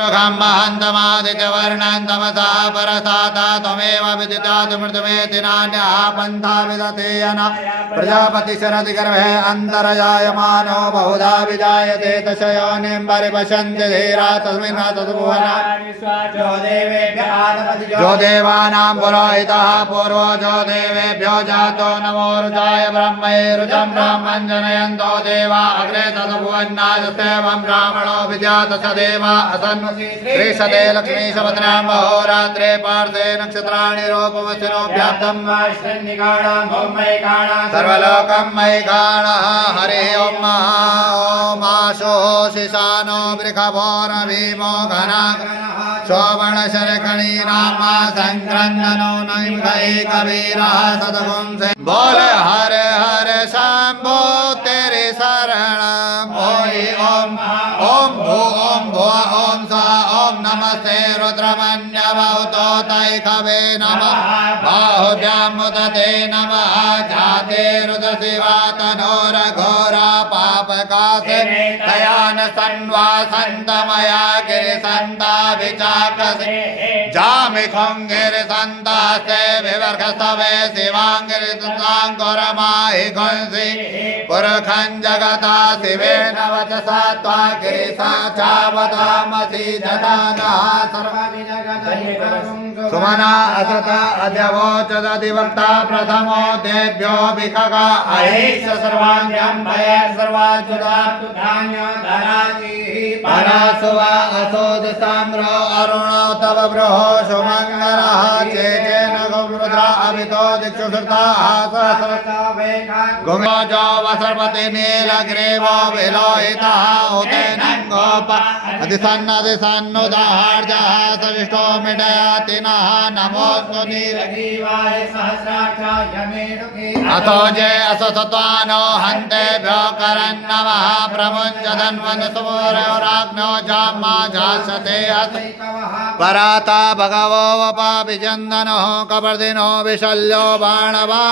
पुरुषं महन्तमादित्यवर्णं तमसा परसाता त्वमेव विदितात् मृतमेति नान्यः पन्था विदते यन प्रजापतिशरदिगर्भे अन्तर्जायमानो बहुधा विजायते तशयोनिं परिपश्यन्ति धीरा तस्मिन् तद्भुवना जो देवानां पुरोहितः पूर्वो जो देवेभ्यो जातो नमो रुचाय ब्रह्मये रुचं ब्राह्मं जनयन्तो देवा अग्रे तद्भुवन्नाजस्तेवं ब्राह्मणो विजात स देवा असन् श्रीशदे लक्ष्मीशपत्नां अहोरात्रे पार्थे नक्षत्राणि रूपमसिनोऽभ्याप्तं सर्वलोकं मयिकाणः हरिः ॐ ओमाशो शिशानो वृषभोर भीमो घना शोभणशरकणी नामा संक्रन्दनो नैमधये कबीरः सद्गुंसे बोल हर हर शंभो तेरे शरण मोहि ओम ओम भू ओम भुव ओम स ओम नमस्ते रुद्रमन्यवतो तैकवे नमः बाहुभ्यां मुदते नमः जाते रुद्रशिवा तनोर घोरा पापकासे तयान सन्वासन्तमया गिरिसन्ता विचाकसे जामि खुङ्गिरिसन्तास्ते विवर्खस्तवे शिवाङ्गिरिसन्ताङ्कुरमाहि खुंसि पुरुखं जगता शिवेन वचसा त्वा गिरिसा चावतामसि जटानः सुमना असत अद्यवोचदधिवक्ता प्रथमो देभ्यो भिखगा अहेश सर्वाण्यं भय सर्वाच्युताच्युतान्य धराति परासुवा असोद साम्रो अरुणो तव ब्रहो सुमङ्गलः चेचेन गौरुद्रा अभितो दिक्षु श्रुताः गुंगो जो वसर्पति नीलग्रीवो विलोहितः उतेनं गोप अधिसन्नुदाहार्जः सविष्टो मिडयाति नः नमोऽस्तु नीलग्रीवाय सहस्राक्षाय मेरुके अथो जे अससत्वानो हन्तेभ्यो करन्नमः प्रमुञ्चधन्वनसुमोरराज्ञो जाम्मा जासते अथ पराता भगवो वपाभिजन्दनो कपर्दिनो विशल्यो बाणवा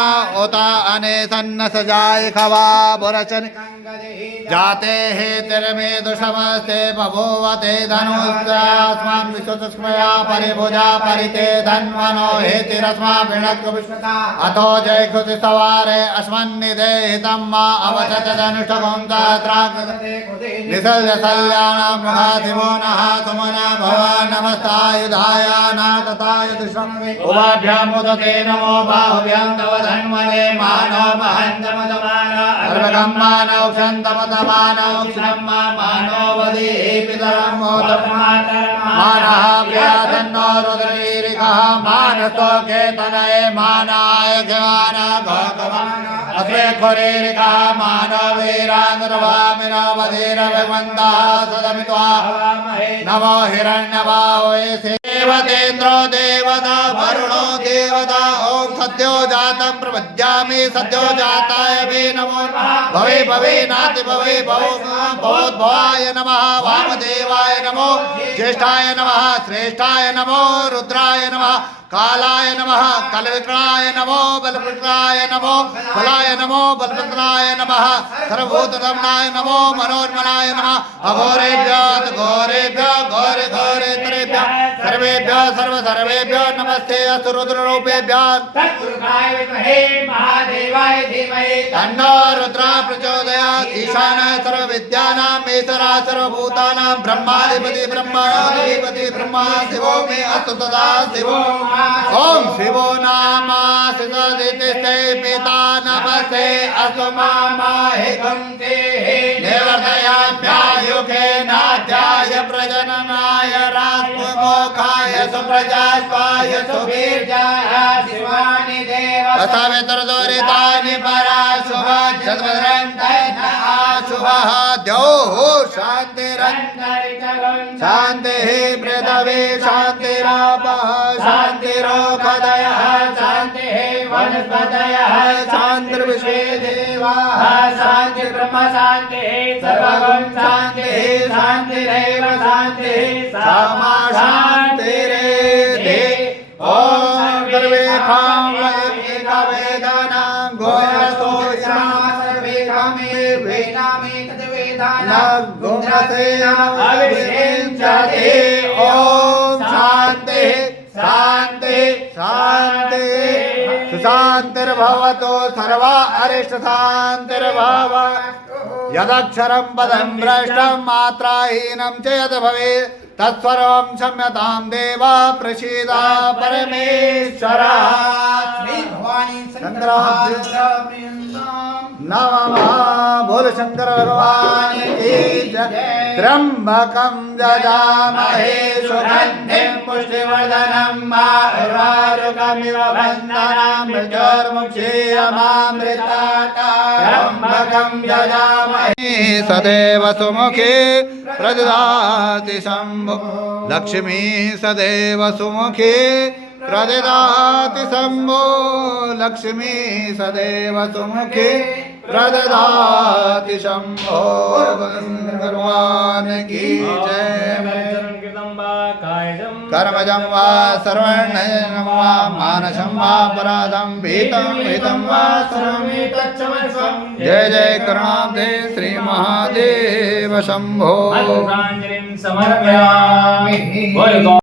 उता अनेसन्न सजाय खवा बुरचनि जाते हे तिरमे दुषमस्ते बभूवते धनुस्त्रास्मान् विश्वतस्मया परिभुजा परिते धन्वनो हे तिरस्मा विणक् विश्वता अथो जय कृति सवारे अस्मन्निधे हितं मा अवचत धनुष्टगुंसात्राकृते निसल्य सल्याणं मुखाधिमो नः सुमना भवा नमस्तायुधाय नातताय दुष्मवे उभाभ्यां मुदते नमो बाहुभ्यां तव धन्वने मानो महन्तमदमाना अर्वगं मानौ क्षन्तमदमानौ क्षम्मा मानो वदे पितरं मानः व्यासन्नो रुद्ररीरिकः मानस्तो केतनये मानाय ज्ञान भगवान् अस्मे खुरीरिकः मानो वीरान्द्रभामिनो वधीरभगवन्तः सदमित्वा नमो हिरण्यभावे देवतेन्द्रो देवता वरुणो देवता ओम सद्यो जातं प्रपद्यामि सद्यो जाताय वे नमो भवे भवे नाति भवे भवोद्भवाय नमः वामदेवाय नमो ज्येष्ठाय नमः श्रेष्ठाय नमो रुद्राय नमः कालाय नमः कलविक्रणाय नमो बलविक्रणाय नमो बलाय नमो बलवत्राय नमः सर्वभूतरमणाय नमो मनोन्मनाय नमः अघोरेभ्यो घोरेभ्यो घोरे घोरेतरेभ्यो सर्वेभ्यो सर्वेभ्यो नमस्ते अस्तु रुद्ररूपेभ्यो तत्पुरुषाय विद्महे महादेवाय धीमहि तन्नो रुद्रः प्रचोदयात् ईशानः सर्वविद्यानां ईश्वरः सर्वभूतानां ब्रह्माधिपति ब्रह्मणाधिपति ब्रह्मा शिवो मे अस्तु तदा शिवो ओम शिवो नामासिते पिता नमस्ते अस्माहि कुन्ते निवर्तयाभ्यायुखे नाध्याय प्रजननाय राष्ट्रमोखाय सुप्रजास्वाय सुवीर्याय शिवानि देव सवितरदुरितानि पराशुभजद्वरन्तः आशुभः द्यौः शान्तिः पृथ्वी शान्तिरापः शान्तिरोपदयः शान्तिः वनस्पतयः शान्तिर्विश्वे देवाः शान्तिर्ब्रह्म शान्तिः सर्वगुण शान्तिः शान्तिरेव शान्तिः सामा शान्तिरेधि ॐ सर्वेषां वेदानां घोरस्तो सर्वे कामे वेदामे तद्वेदानां गुणसे अविषें ओम शांति शांति शांति सुशांतिर्भवतु सर्वा अरिष्ट शांतिर्भव यदक्षरं पदं भ्रष्टं मात्राहीनं च यद् भवेत् तत्सर्वं क्षम्यतां देव प्रसीद परमेश्वर श्री भवानी शंकर नमः बोल शंकर भगवान की जय त्र्यंबकं यजामहे सुगंधिं पुष्टिवर्धनं उर्वारुकमिव बन्धनं मृत्युर्मुक्षीयमामृतात् त्र्यंबकं यजामहे सदैव सुमुखे प्रददाति शम्भो लक्ष्मी सदैव सुमुखे प्रददाति शम्भो लक्ष्मी सदैव सुमुखे प्रददाति शम्भो भगवान की जय कर्मजं वा सर्वण्यं वा मानसं वा अपराधं भीतं वा सर्वमेतच्चमस्वं जय जय करुणाब्धे श्री महादेव शंभो समर्पयामि।